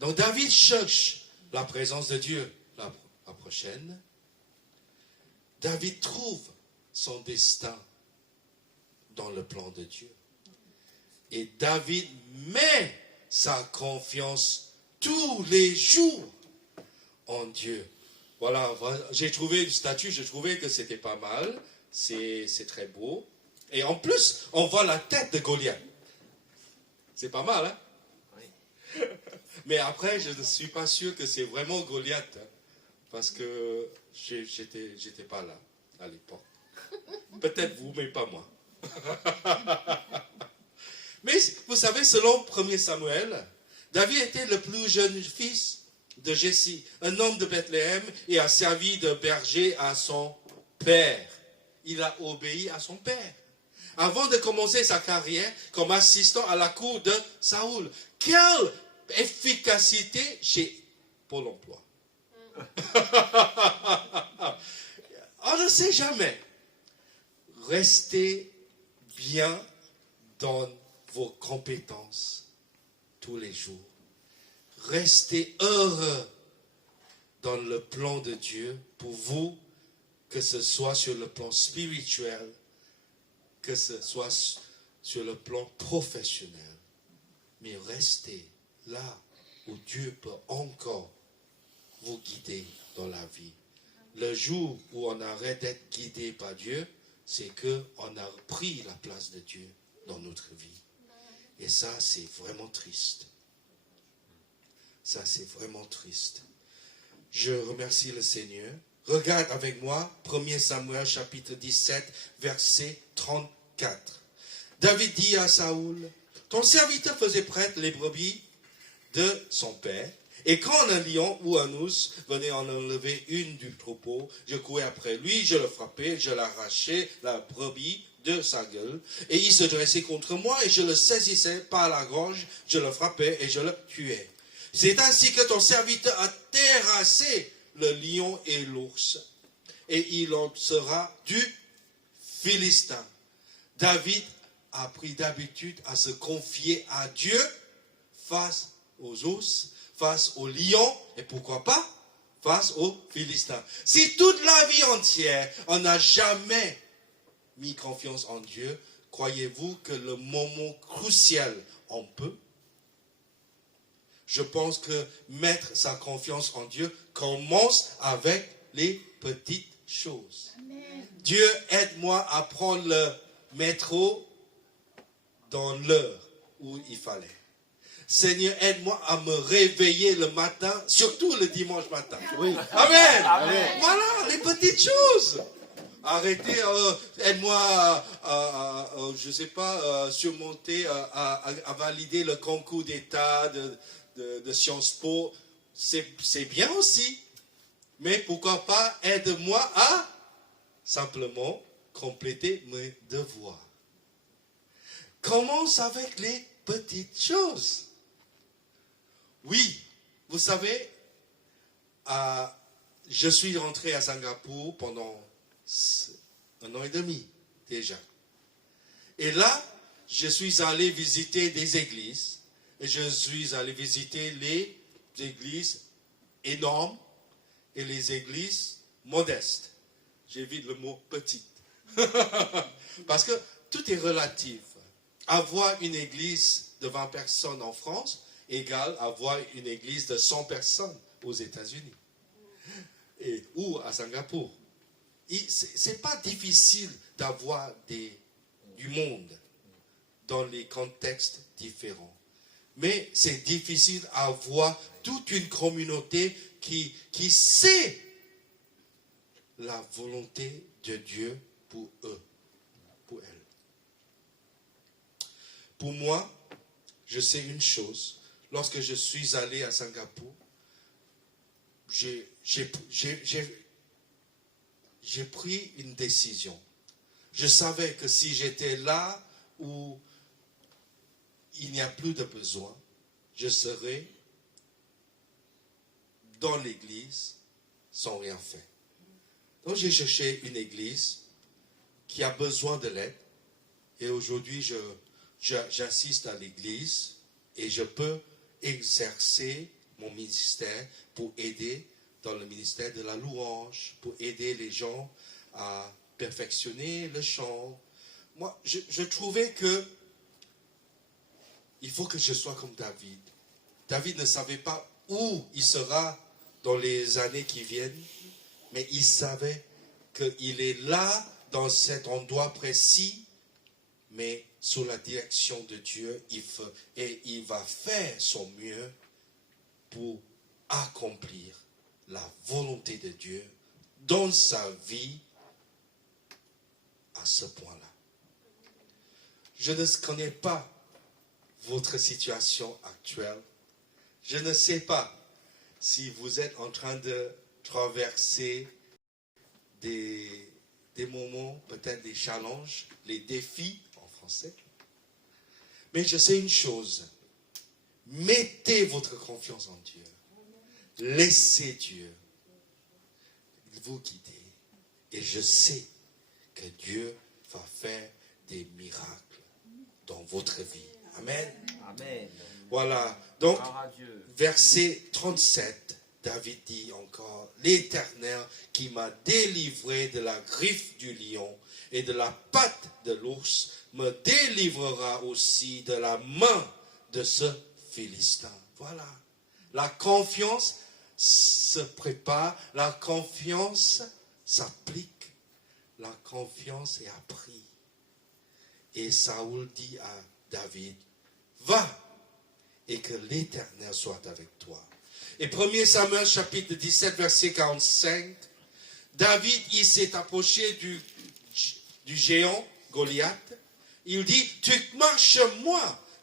Donc David cherche la présence de Dieu. La prochaine, David trouve son destin dans le plan de Dieu. Et David met sa confiance tous les jours en Dieu. Voilà, j'ai trouvé une statue, je trouvais que c'était pas mal. C'est très beau. Et en plus, on voit la tête de Goliath. C'est pas mal, hein? Oui. Mais après, je ne suis pas sûr que c'est vraiment Goliath. Hein, parce que j'étais pas là à l'époque. Peut-être vous, mais pas moi. Mais vous savez, selon 1 Samuel, David était le plus jeune fils de Jesse, un homme de Bethléem, et a servi de berger à son père. Il a obéi à son père. Avant de commencer sa carrière comme assistant à la cour de Saoul. Quelle efficacité chez Pôle emploi. On ne sait jamais. Restez bien dans vos compétences tous les jours. Restez heureux dans le plan de Dieu pour vous, que ce soit sur le plan spirituel, que ce soit sur le plan professionnel. Mais restez là où Dieu peut encore vous guider dans la vie. Le jour où on arrête d'être guidé par Dieu, c'est qu'on a pris la place de Dieu dans notre vie. Et ça, c'est vraiment triste. Ça, c'est vraiment triste. Je remercie le Seigneur. Regarde avec moi 1 Samuel chapitre 17, verset 34. David dit à Saoul, « Ton serviteur faisait prêtre les brebis de son père, et quand un lion ou un ours venait en enlever une du troupeau, je courais après lui, je le frappais, je l'arrachais la brebis de sa gueule, et il se dressait contre moi, et je le saisissais par la gorge, je le frappais et je le tuais. C'est ainsi que ton serviteur a terrassé le lion et l'ours, et il en sera du Philistin. » David a pris d'habitude à se confier à Dieu face aux ours, face aux lions, et pourquoi pas, face aux Philistins. Si toute la vie entière, on n'a jamais mis confiance en Dieu, croyez-vous que le moment crucial, on peut? Je pense que mettre sa confiance en Dieu commence avec les petites choses. Amen. Dieu, aide-moi à prendre le métro dans l'heure où il fallait. Seigneur, aide-moi à me réveiller le matin, surtout le dimanche matin. Oui. Amen. Amen. Voilà, les petites choses. Arrêtez, aide-moi je ne sais pas, surmonter, à valider le concours d'État de Sciences Po. C'est bien aussi. Mais pourquoi pas, aide-moi à simplement compléter mes devoirs. Commence avec les petites choses. Oui, vous savez, je suis rentré à Singapour pendant 1 an et demi déjà. Et là, je suis allé visiter des églises. Et je suis allé visiter les églises énormes et les églises modestes. J'évite le mot petite. Parce que tout est relatif. Avoir une église de 20 personnes en France égale avoir une église de 100 personnes aux États-Unis ou à Singapour. Ce n'est pas difficile d'avoir du monde dans les contextes différents. Mais c'est difficile à voir toute une communauté qui sait la volonté de Dieu pour eux, pour elle. Pour moi, je sais une chose. Lorsque je suis allé à Singapour, j'ai j'ai pris une décision. Je savais que si j'étais là où il n'y a plus de besoin, je serais dans l'église sans rien faire. Donc j'ai cherché une église qui a besoin de l'aide. Et aujourd'hui, j'assiste à l'église et je peux exercer mon ministère pour aider dans le ministère de la louange, pour aider les gens à perfectionner le chant. Moi, je trouvais que il faut que je sois comme David. David ne savait pas où il sera dans les années qui viennent, mais il savait qu'il est là, dans cet endroit précis, mais sous la direction de Dieu, il va faire son mieux pour accomplir la volonté de Dieu dans sa vie à ce point-là. Je ne connais pas votre situation actuelle. Je ne sais pas si vous êtes en train de traverser des moments, peut-être des challenges, les défis en français. Mais je sais une chose, mettez votre confiance en Dieu. Laissez Dieu vous guider. Et je sais que Dieu va faire des miracles dans votre vie. Amen. Amen. Voilà. Donc, Gloire à Dieu. verset 37, David dit encore, l'Éternel qui m'a délivré de la griffe du lion et de la patte de l'ours me délivrera aussi de la main de ce Philistin. Voilà. La confiance se prépare, la confiance s'applique, la confiance est apprise. Et Saoul dit à David, va et que l'Éternel soit avec toi. Et 1 Samuel chapitre 17 verset 45, David il s'est approché du géant Goliath. Il dit, tu marches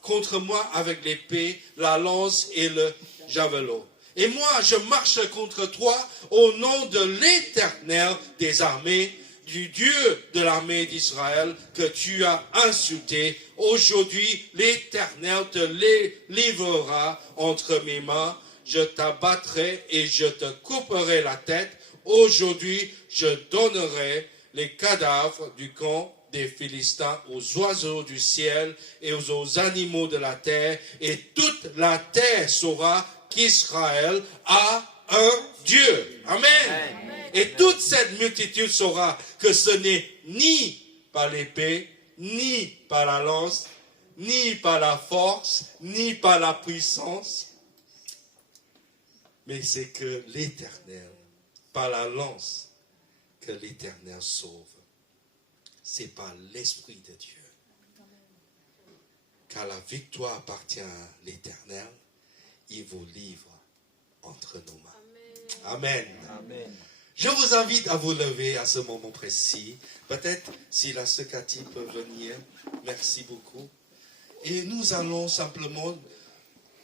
contre moi avec l'épée, la lance et le javelot. Et moi je marche contre toi au nom de l'Éternel des armées, du Dieu de l'armée d'Israël que tu as insulté. Aujourd'hui, l'Éternel te livrera entre mes mains. Je t'abattrai et je te couperai la tête. Aujourd'hui, je donnerai les cadavres du camp des Philistins aux oiseaux du ciel et aux animaux de la terre. Et toute la terre saura qu'Israël a un Dieu. Amen. Amen. Et toute cette multitude saura que ce n'est ni par l'épée, ni par la lance, ni par la force, ni par la puissance, mais c'est que l'Éternel, par la lance, que l'Éternel sauve. C'est par l'Esprit de Dieu. Car la victoire appartient à l'Éternel, il vous livre entre nos mains. Amen. Amen. Je vous invite à vous lever à ce moment précis. Peut-être si la sœur Cathy peut venir. Merci beaucoup. Et nous allons simplement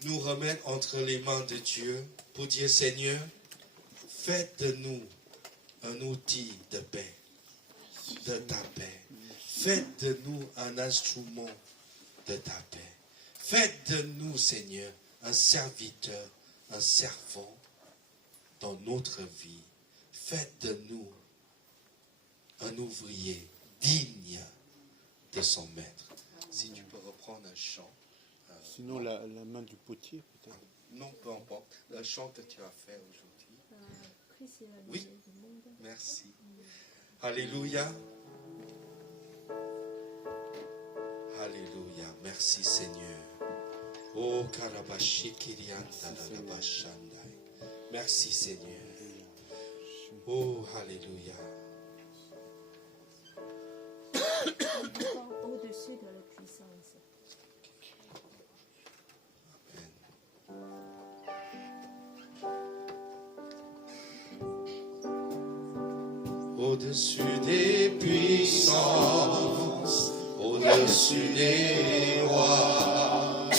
nous remettre entre les mains de Dieu pour dire, Seigneur, faites de nous un outil de paix, de ta paix. Faites de nous un instrument de ta paix. Faites de nous, Seigneur, un serviteur, un servant dans notre vie. Faites de nous un ouvrier digne de son maître. Si tu peux reprendre un chant. Sinon, la main du potier, peut-être. Non, peu importe. Le chant que tu as fait aujourd'hui. Oui, merci. Alléluia. Alléluia. Merci Seigneur. Oh, merci Seigneur. Oh, alléluia. Au-dessus de la puissance. Au-dessus des puissances, au-dessus des rois,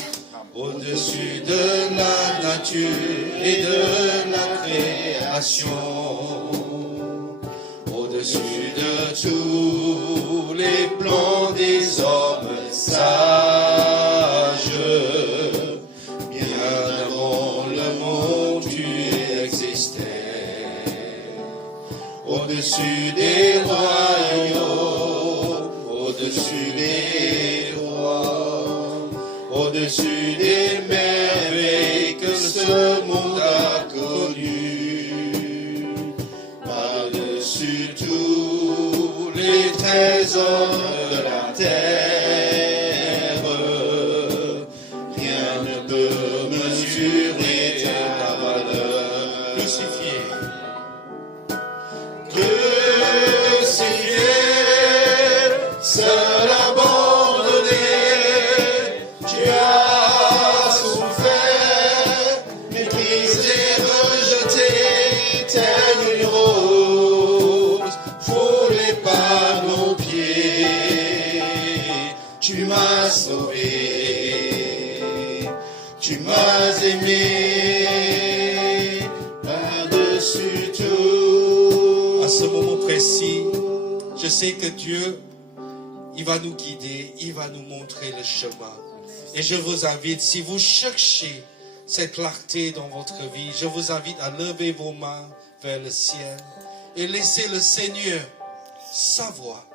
au-dessus de la nature et de la création, au-dessus tous les plans des hommes sages. Bien avant le monde, tu existais. Au-dessus des royaumes, au-dessus des rois, au-dessus des merveilles que ce monde a connues, par-dessus tous les trésors de la terre, rien ne peut mesurer ta valeur. Crucifié, seul abandonné, tu as souffert, méprisé, rejeté, telle une rose, foulée par nos pieds. Tu m'as sauvé, tu m'as aimé, par-dessus tout. À ce moment précis, je sais que Dieu, il va nous guider, il va nous montrer le chemin. Et je vous invite, si vous cherchez cette clarté dans votre vie, je vous invite à lever vos mains vers le ciel et laisser le Seigneur savoir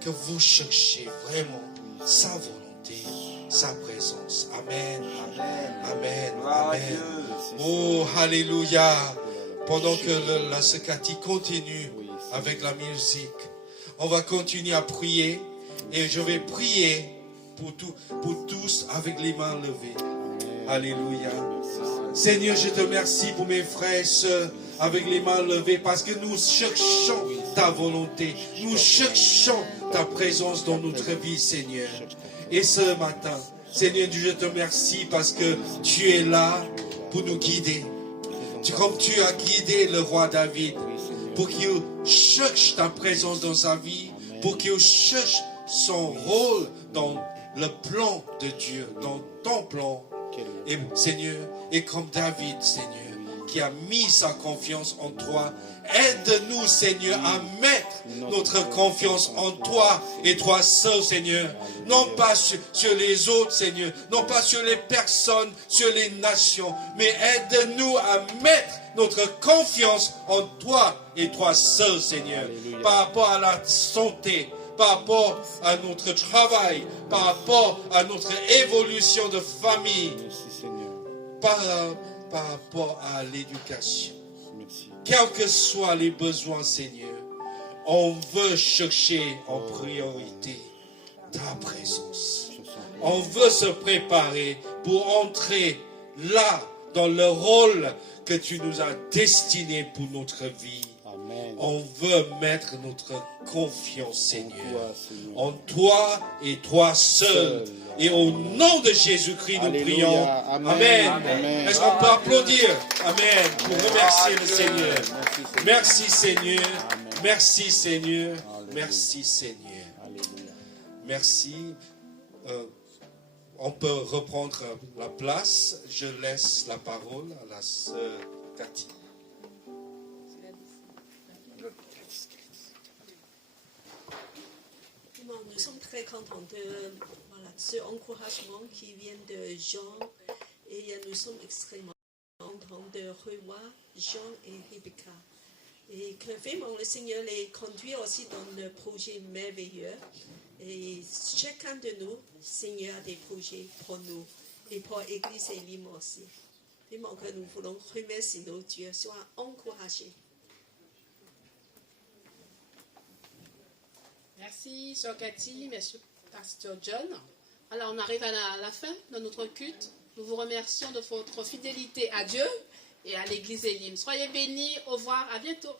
que vous cherchez vraiment sa volonté, sa présence. Amen, amen, amen. Oh, alléluia. Pendant que la Secati continue avec la musique, on va continuer à prier. Et je vais prier pour tous avec les mains levées. Alléluia. Seigneur, je te remercie pour mes frères et sœurs avec les mains levées parce que nous cherchons ta volonté. Nous cherchons ta présence dans notre vie, Seigneur. Et ce matin, Seigneur Dieu, je te remercie parce que tu es là pour nous guider. Comme tu as guidé le roi David pour qu'il cherche ta présence dans sa vie, pour qu'il cherche son rôle dans le plan de Dieu, dans ton plan. Et Seigneur, et comme David, Seigneur, qui a mis sa confiance en toi, aide-nous, Seigneur, à mettre notre confiance en toi et toi seul, Seigneur. Non pas sur les autres, Seigneur, non pas sur les personnes, sur les nations, mais aide-nous à mettre notre confiance en toi et toi seul, Seigneur, par rapport à la santé, par rapport à notre travail, par rapport à notre évolution de famille, par rapport à l'éducation. Quels que soient les besoins, Seigneur, on veut chercher en priorité ta présence. On veut se préparer pour entrer là, dans le rôle que tu nous as destiné pour notre vie. On veut mettre notre confiance, Seigneur, en toi et toi seul. Et au nom de Jésus-Christ, nous prions. Amen. Est-ce qu'on peut applaudir? Amen. Pour remercier le Seigneur. Merci, Seigneur. Merci, Seigneur. Merci, Seigneur. Merci. On peut reprendre la place. Je laisse la parole à la sœur Cathy. Nous sommes très contents de ce encouragement qui vient de Jean et nous sommes extrêmement contents de revoir Jean et Rebecca. Et que vraiment le Seigneur les conduit aussi dans le projet merveilleux. Et chacun de nous, Seigneur, a des projets pour nous et pour l'Église Elim aussi. Vraiment que nous voulons remercier nos dieux, soient encouragés. Merci, Sœur Cathy, Monsieur Pasteur John. Alors, on arrive à la fin de notre culte. Nous vous remercions de votre fidélité à Dieu et à l'Église Elim. Soyez bénis, au revoir, à bientôt.